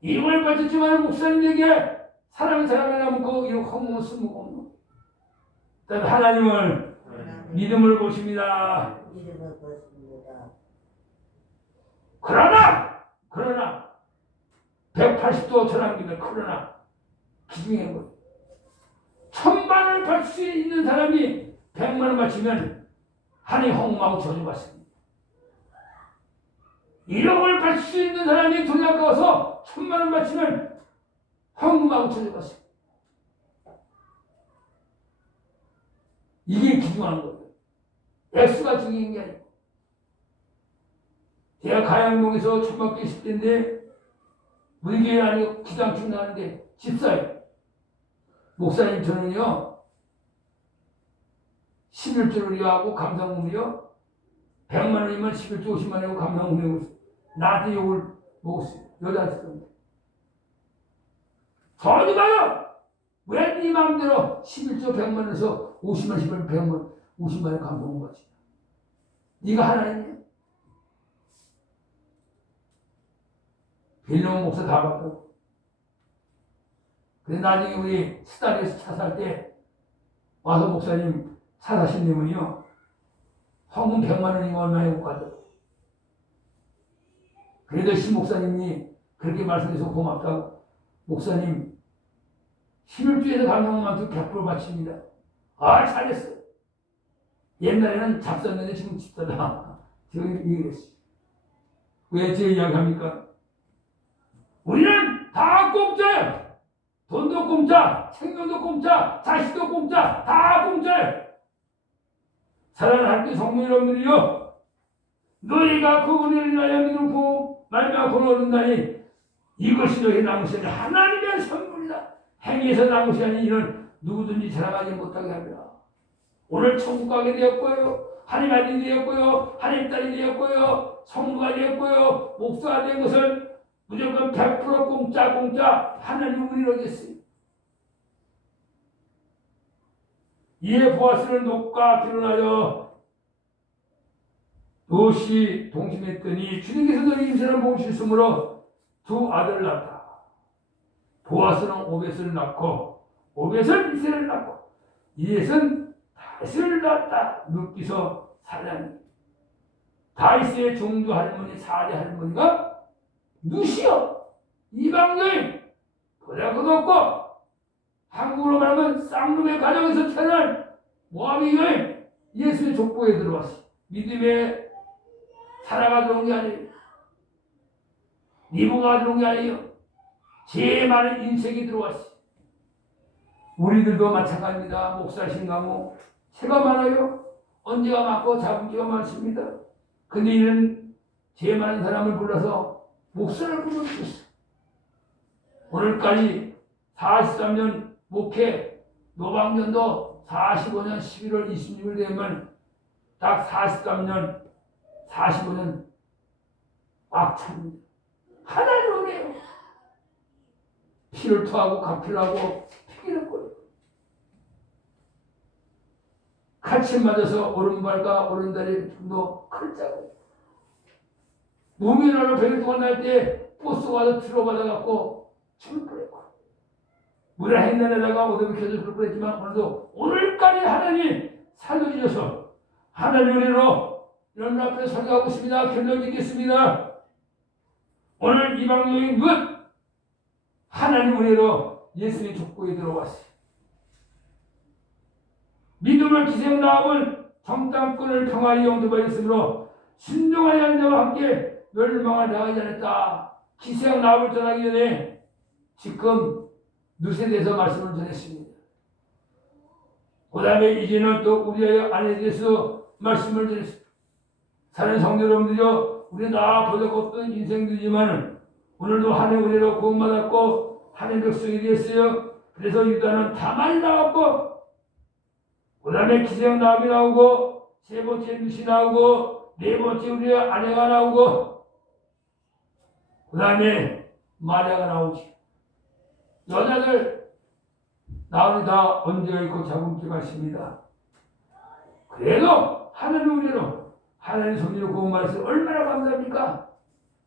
이름을 바쳤지만 목사님에게 사랑이 남고 이런 허무는 쓸모가 없는 그다음에 하나님을 믿음을 보십니다. 그러나 180도 전환기는 그러나 기중의 것 1000만원을 바칠 수 있는 사람이 100만원 바치면 하나님 허무하고 저주받습니다. 1억을 바칠 수 있는 사람이 돈이 아까워서 1000만원 바치면 헌금하고 저주받습니다. 이게 기중한 거예요. 액수가 중요한 게 아니고. 제가 가양동에서 초등학교 있을 때인데 우리 교회 아니고 기장충 나는데 집사예요. 목사님 저는요 11조를 하고 감상금이요 100만원이면 11조 50만원이고 감상금이고 나한테 욕을 먹었어요. 여자였어요. 저리 가요! 왜 네 마음대로 11조 100만원에서 50만 10만 100만 50만원 감동한 거지. 네가 하나님이야. 빌려온 목사 다 받고. 근데 나중에 우리 스타리에서 차 살 때 와서 목사님 차 사신 놈은요 헌금 100만원이면 얼마에 못 가죠. 그래도 신 목사님이 그렇게 말씀해서 고맙다고 목사님 11주에서 감동만도 100% 바칩니다. 아 잘했어. 옛날에는 잡쌌는데 지금 집사다. 지금 이랬어. 왜 제 이야기합니까? 우리는 다 공짜예요. 돈도 공짜, 생명도 공짜, 자식도 공짜, 다 공짜예요. 사랑하는 하나님 성도 여러분들이요, 너희가 그 은혜를 인하여 믿고 말미암아 구원을 얻는다니 이것이 너희 나무시 아니 하나님의 선물이다. 행위에서 나무시 아니 이는 누구든지 자랑하지 못하게 합니다. 오늘 천국 가게 되었고요, 하나님 아들이 되었고요, 하나님 딸이 되었고요, 성부가 되었고요, 목사가 된 것은 무조건 100% 공짜 하나님 우리를 얻었어요. 이에 보아스는 놋과 결혼하여 놋이 동침했더니 주님께서 너희 임신을 보시므로 두 아들을 낳았다. 보아스는 오벳을 낳고 오벳은 이세를 낳고 이셋은 다윗을 낳았다. 눕기서 사장 다윗의 종주 할머니 4대 할머니가 누시여 이방여인 보잘것 없고 한국으로 말하면 쌍놈의 가정에서 태어난 모압의 여인 예수의 족보에 들어왔어. 믿음의 살아가 들어온 게 아니에요. 니부가 들어온 게 아니에요. 제일 많은 인생이 들어왔어. 우리들도 마찬가지입니다. 목사신 가모 새가 많아요. 언제가 많고 잡은지가 많습니다. 근데 이는 제일 많은 사람을 불러서 목사를 불러주셨어. 오늘까지 43년 목회 노방년도 45년 11월 26일 되면 딱 43년 45년 꽉 찹니다. 하나님 은혜요. 피를 토하고 각피를 하고 피기를 거예요. 같이 맞아서 오른발과 오른다리 좀더 클자고 무민으로 배를 동안 날 때 버스가 와서 들어받아갖고 죽을 뻔했고 물에 행단에다가 오줌을 켜서 죽을 뻔했지만 오늘까지 하나님 살려주셔서 하나님 은혜로 여러분 앞에 설교하고 있습니다. 결론 짓겠습니다. 오늘 이방여인 것 하나님 은혜로 예수의 족보에 들어왔어요. 믿음을 기생 나음을 정탐꾼을 평화히 영접하였으므로 순종하지 않는 자와 함께 멸망을 당하지 않았다. 기생 나음을 전하기 전에 지금 누세 대해서 말씀을 전했습니다. 그 다음에 이제는 또 우리의 아내에 대해서 말씀을 드렸습니다. 사는 성도 여러분들이요, 우리 다 보잘것없던 인생들이지만 오늘도 하나님 은혜로 구원받았고 하나님 백성이 됐어요. 그래서 유다는 다말이 나왔고 그 다음에 기생 나음이 나오고 세 번째 누시 나오고 네 번째 우리의 아내가 나오고 그 다음에 마리아가 나오지. 여자들 나오니 다 언제가 있고 자궁증가 있습니다. 그래도 하나님 은혜로 하나님 섭리로 구원 받았어요. 얼마나 감사합니까?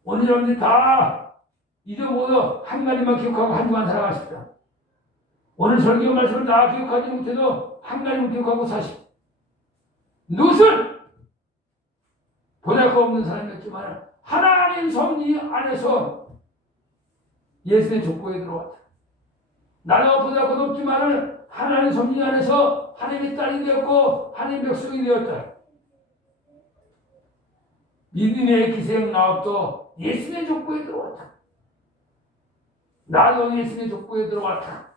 오늘 여러분들이 다 잊어보고도 한 가지만 기억하고 한 주간 살아가십니다. 오늘 설교 말씀을 다 기억하지 못해도 한 가지만 기억하고 사십니다. 누설 보잘 것 없는 사람이었지만 하나님 섭리 안에서 예수의 족보에 들어왔다. 나는 보잘 것 없지만 하나님 섭리 안에서 하나님의 딸이 되었고 하나님의 백성이 되었다. 믿음의 기생 나업도 예수의 족보에 들어왔다. 나도 예수의 족보에 들어왔다.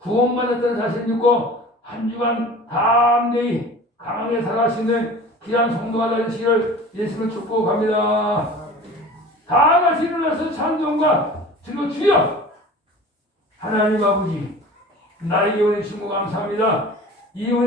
구원받았다는 사실을 믿고 한 주간 담대히 강하게 살아갈 수 있는 귀한 성도가 되시기를 예수를 축복합니다. 다 같이 일어나서 찬송과 주여 주여 하나님 아버지 나에게 은혜 주시고 감사합니다. 이 은혜